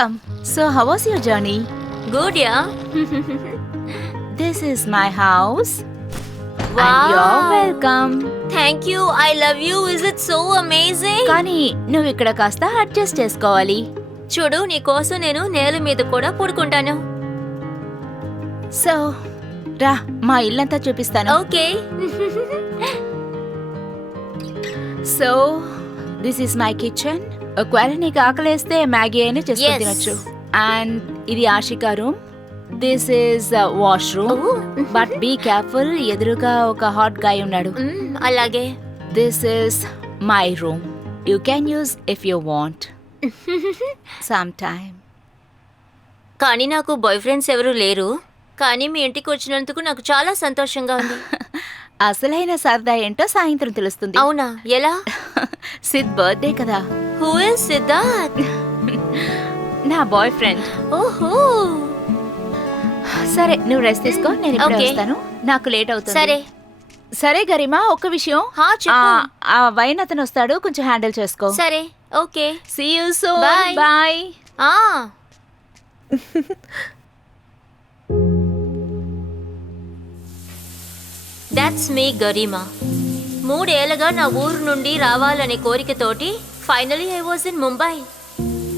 Welcome. So, how was your journey? Good, yeah. This is my house. Wow. And you're welcome. Thank you. I love you. Is it so amazing? కానీ నువ్వు ఇక్కడ కాస్త adjust చేసుకోవాలి. చూడు, నీ కోసం నేను నేల మీద కూడా పడుకుంటాను. సో రా, మా ఇల్లంతా చూపిస్తాను. Okay. So this is my kitchen. ఒకవేళ నీకు ఆకలేస్తే మ్యాగీ అయినా చేసుకుని Yes. తినొచ్చు. అండ్ ఇది Ashika room. This is washroom. But be careful, ఎదురుగా ఒక హాట్ గాయ్ ఉన్నాడు. అలాగే. This is my room. You can use if you want some time. కానీ నాకు బాయ్ ఫ్రెండ్స్ ఎవరు లేరు. కానీ మీ ఇంటికి వచ్చినందుకు నాకు చాలా సంతోషంగా ఉంది. అసలైన సరదా ఏంటో సాయంత్రం తెలుస్తుంది. అవునా? ఎలా? సిద్ బర్త్డే కదా. Who is Siddharth? నా బాయ్ ఫ్రెండ్. ఓహో. సరే, నువ్వు రెస్ట్ తీసుకో, నేను ఇప్పుడే Okay. వస్తాను. నాకు లేట్ అవుతుంది. సరే. సరే గరిమా, ఒక్క విషయం. హా, చెప్పు. ఆ వైన్ అతను వస్తాడు, కొంచెం హ్యాండిల్ చేసుకో. సరే. Okay. See you soon. Bye. Bye. ఆ. That's me Garima. 3 ఏళ్ళగా నా ఊరు నుండి రావాలనే కోరికతోటి finally I was in Mumbai.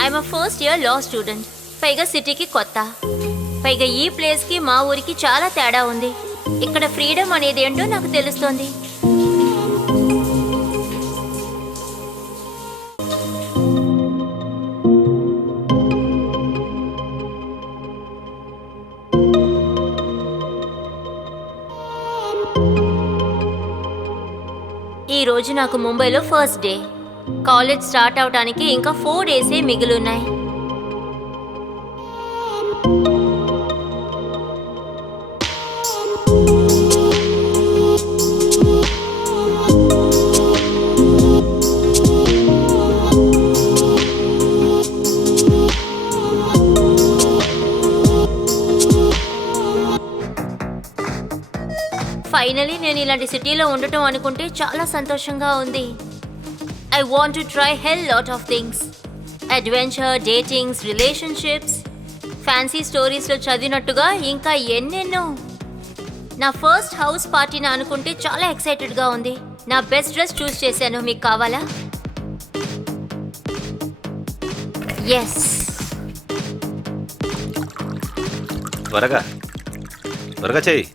I'm a first year law student. పైగా సిటీకి కొత్త. పైగా ఈ ప్లేస్కి మా ఊరికి చాలా తేడా ఉంది. ఇక్కడ ఫ్రీడమ్ అనేది ఏంటో నాకు తెలుస్తోంది. ఈ రోజు నాకు ముంబైలో ఫస్ట్ డే. కాలేజ్ స్టార్ట్ అవడానికి ఇంకా 4 డేసే మిగిలిన్నాయి. ఫైనలీ నేను ఇలాంటి సిటీలో ఉండటం అనుకుంటే చాలా సంతోషంగా ఉంది. I want to try hell lot of things. Adventure, datings, relationships, fancy స్టోరీస్లో చదివినట్టుగా ఇంకా ఎన్నెన్నో. నా ఫస్ట్ హౌస్ పార్టీని అనుకుంటే చాలా ఎక్సైటెడ్గా ఉంది. నా బెస్ట్ డ్రెస్ చూస్ చేశాను. మీకు కావాలా? ఎస్. త్వరగా త్వరగా చెయ్యి.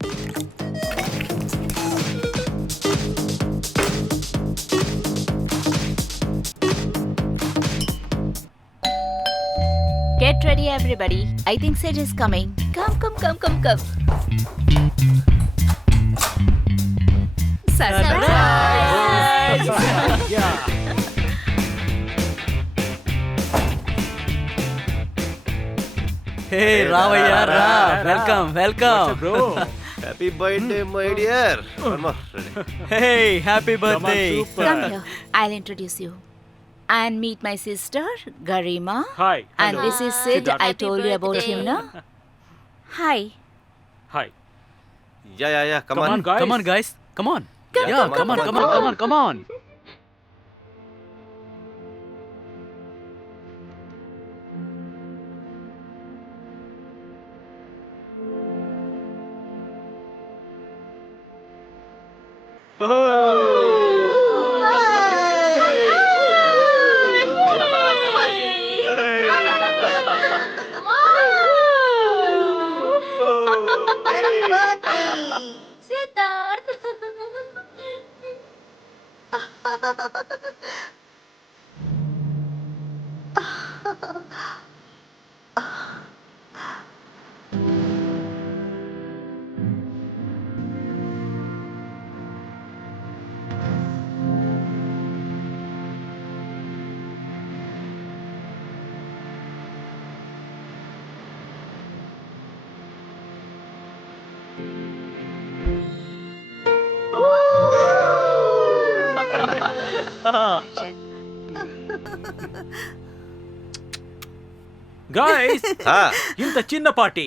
Get ready everybody. I think Sid is coming. Come. Surprise! హే రావయ్యా రా. Welcome bro, happy birthday my dear. Hey happy birthday. Come here. I'll introduce you. And meet my sister, Garima. Hi. And Hello. this is Sid. I Happy told you about birthday. him, no? Hi. Hi. Yeah come Come on on, guys. Come on guys. Come on. Yeah, Yeah, come on. come on. Guys, ఇంత చిన్న party.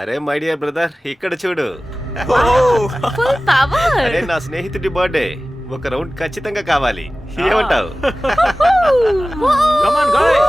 అరే my dear brother, ఇక్కడ చూడు. Full power. అరే నా స్నేహితుడి birthday, ఒక round ఖచ్చితంగా కావాలి. ఏమంటావు? Come on guys.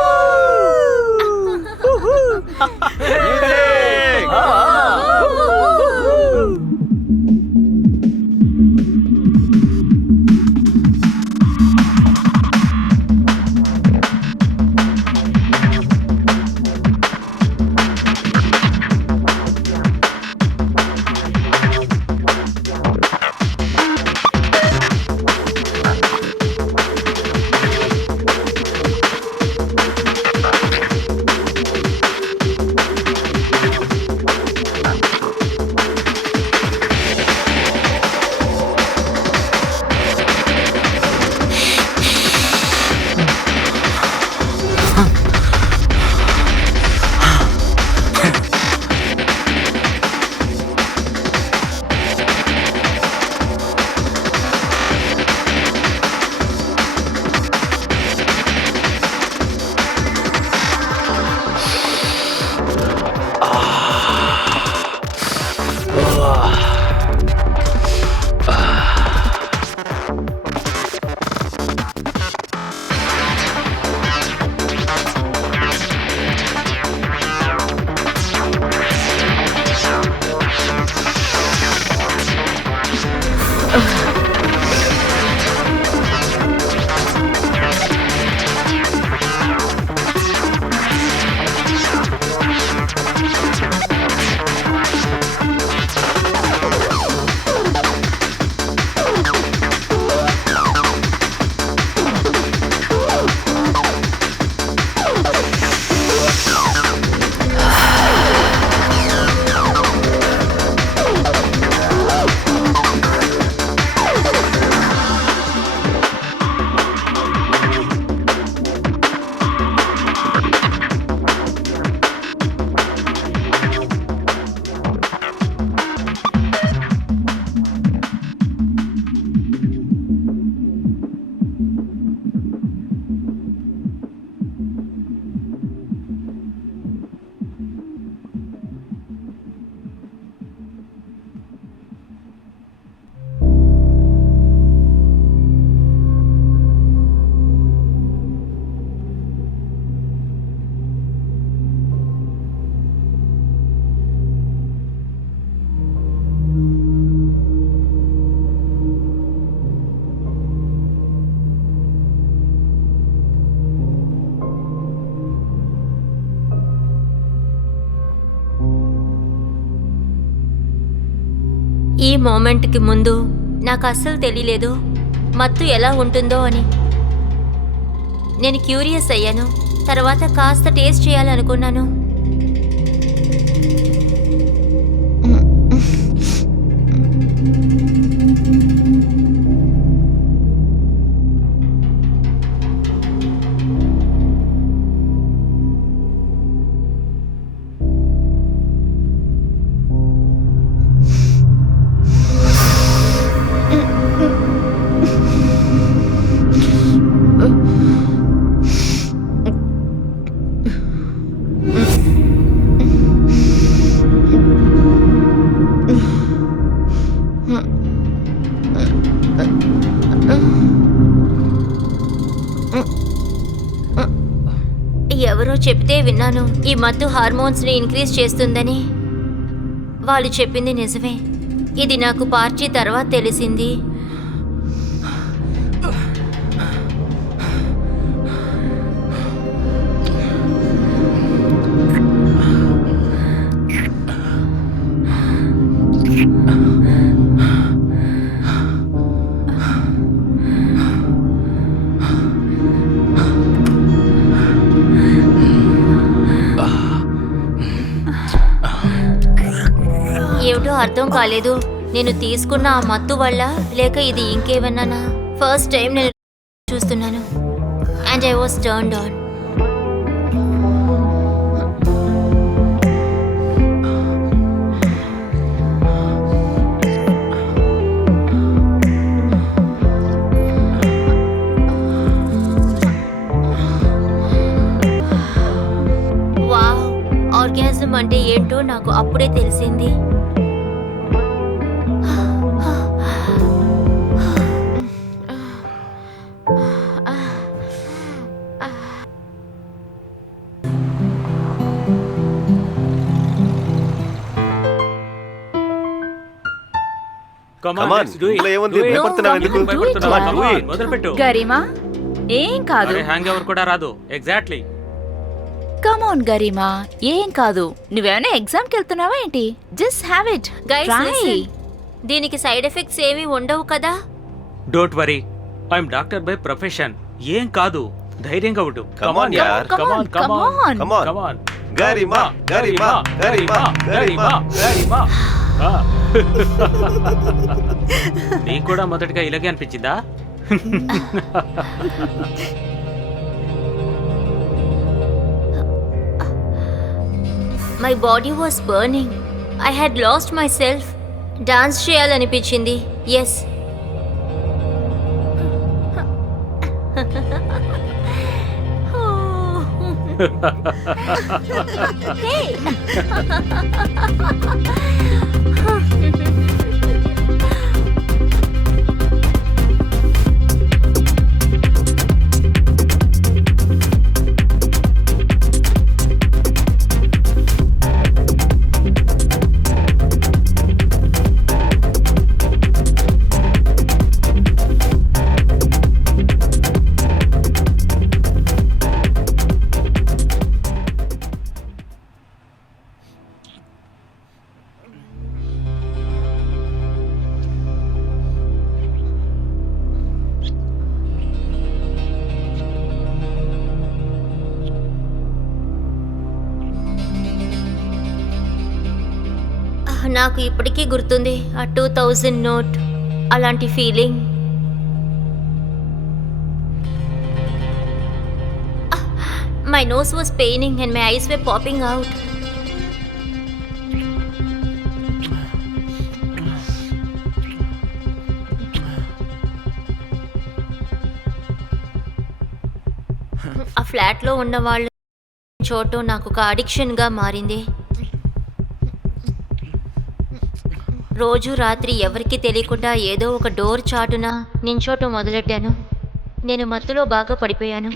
ఈ మూమెంట్కి ముందు నాకు అస్సలు తెలియలేదు మత్తు ఎలా ఉంటుందో అని. నేను క్యూరియస్ అయ్యాను. తర్వాత కాస్త టేస్ట్ చేయాలనుకున్నాను. ఎవరో చెప్తే విన్నాను ఈ మత్తు హార్మోన్స్ని ఇంక్రీజ్ చేస్తుందని. వాళ్ళు చెప్పింది నిజమే. ఇది నాకు పార్టీ తర్వాత తెలిసింది. ఏమిటో అర్థం కాలేదు. నేను తీసుకున్న ఆ మత్తు వల్ల లేక ఇది ఇంకేమన్నానా? ఫస్ట్ టైం నేను చూస్తున్నాను. And I was turned on. Wow, orgasm అంటే ఏంటో నాకు అప్పుడే తెలిసింది. Come on, ఇందులో ఏముంది? భయపడుతున్నావు ఎందుకు? భయపడుతున్నావా? Come on, do it. మొదలుపెట్టు. Garima ఏం కాదు. అరే హ్యాంగ్ ఓవర్ కూడా రాదు. ఎగ్జాక్ట్లీ. కమోన్ గరిమా ఏం కాదు. నువ్వేమైనా ఎగ్జామ్కి వెళ్తున్నావా ఏంటి? Just have it. గైస్ దీనికి సైడ్ ఎఫెక్ట్స్ ఏమీ ఉండవు కదా? Don't worry, I'm doctor by profession. ఏం కాదు, ధైర్యంగా ఉండు. Come on, yaar. Come on, come on. Come on. Come on. Garima Garima Garima Garima Garima. నీకు కూడా మొదటగా ఇలాగే అనిపించిందా? My body was burning. I had lost myself. Dance చేయాలనిపించింది. ఎస్. నాకు ఇప్పటికీ గుర్తుంది ఆ 2000 నోట్. అలాంటి feeling. My nose was paining and my eyes were popping out. ఆ ఫ్లాట్లో ఉన్న వాళ్ళ చోటు నాకు ఒక అడిక్షన్గా మారింది. రోజు రాత్రి ఎవరికి తెలియకుండా ఏదో ఒక డోర్ చాటున నించోటం మొదలెట్టాను. నేను మత్తులో బాగా పడిపోయాను.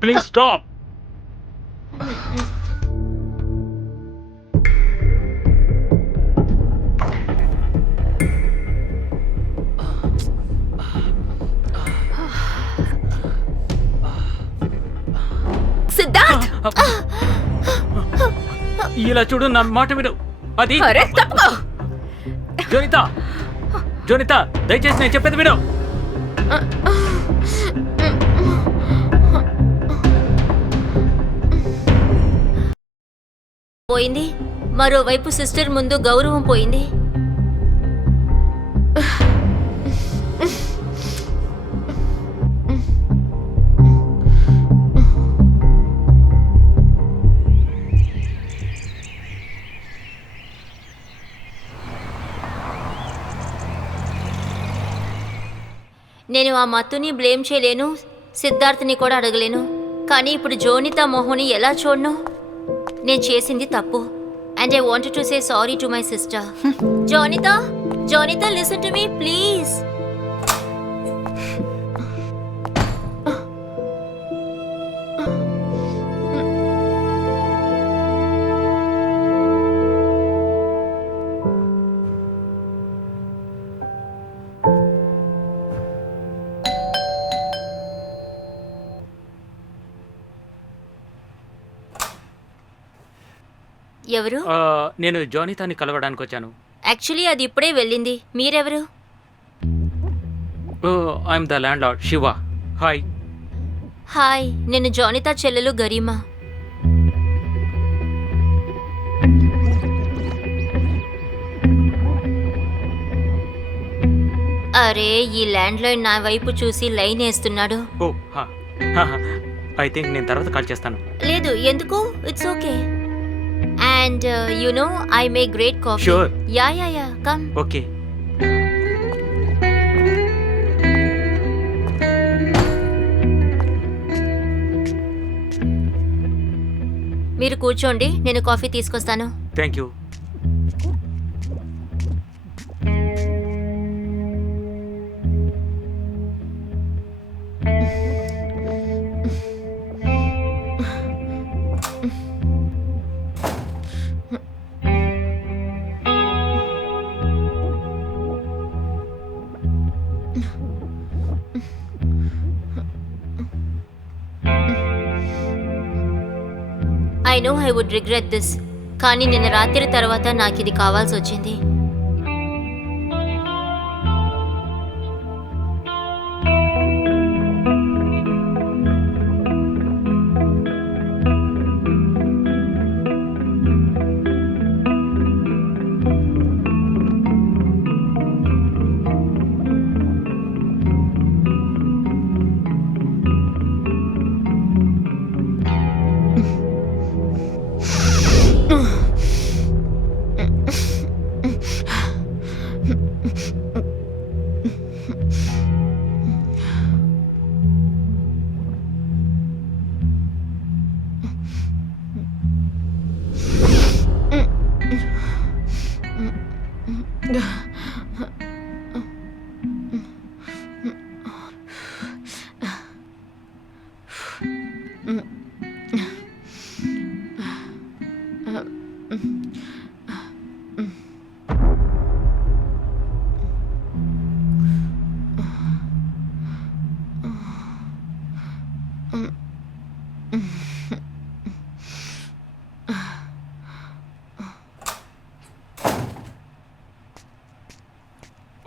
Please stop. సిద్ధార్థ్ ఇలా చూడు, నా మాట విను. అది అరే తప్పుకో. జోనిత, జోనిత దయచేసి నేను చెప్పేది విను. పోయింది. మరోవైపు సిస్టర్ ముందు గౌరవం పోయింది. నేను ఆ మత్తుని బ్లేమ్ చేయలేను, సిద్ధార్థ్ని కూడా అడగలేను. కానీ ఇప్పుడు జోనిత మోహన్ని ఎలా చూడను? నేను చేసింది తప్పు. And I wanted to say sorry to my sister. Jonitha, Jonitha listen to me please. ఎవరు? నేను జోనితాని కలవడానికి వచ్చాను. యాక్చువల్లీ అది ఇప్పుడే వెళ్ళింది. మీరెవరు? I'm the land lord Shiva. Hi. Hi, నేను జోనిత చెల్లెలు గరిమా. అరే, ఈ ల్యాండ్ లైన్ నా వైపు చూసి లైన్ వేస్తున్నాడు. ఓ ఐ థింక్ నేను తర్వాత కాల్ చేస్తాను. లేదు, ఎందుకు? It's okay. And you know, I make great coffee. Sure. Yeah. Come. Okay. మీరు కూర్చోండి, నేను కాఫీ తీసుకొస్తాను. Thank you. I know I would regret this, కానీ నిన్న రాత్రి తర్వాత నాకు ఇది కావాల్సి వచ్చింది.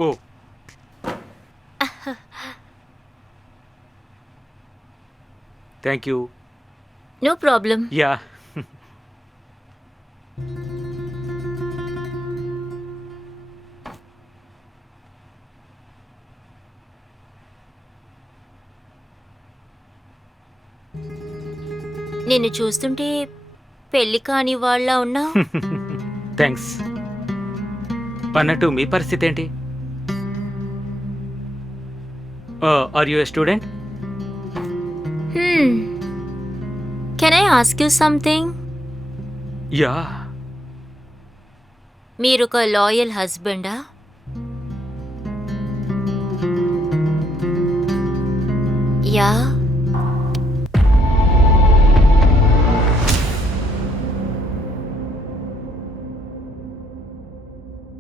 Oh thank you. No problem. Yeah నిన్ను చూస్తుంటే పెళ్లి కాని వాళ్ళ ఉన్నా. థ్యాంక్స్. అన్నట్టు మీ పరిస్థితి ఏంటి? Are you a student? Can I ask you something? Yeah. మీరొక లాయల్ హస్బెండా? యా.